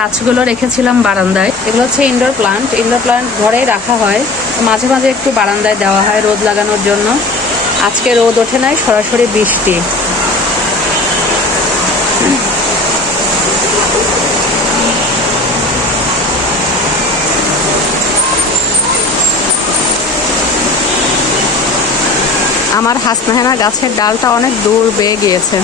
গাছগুলো রেখেছিলাম বারান্দায়। এগুলো হচ্ছে ইনডোর প্লান্ট। ইনডোর প্লান্ট ঘরেই রাখা হয়, মাঝে মাঝে একটু বারান্দায় দেওয়া হয় রোদ লাগানোর জন্য। আজকে রোদ ওঠে নাই, সরাসরি বৃষ্টি। আমার হাসনাহেনা গাছের ডালটা অনেক দূর বেয়ে গিয়েছে।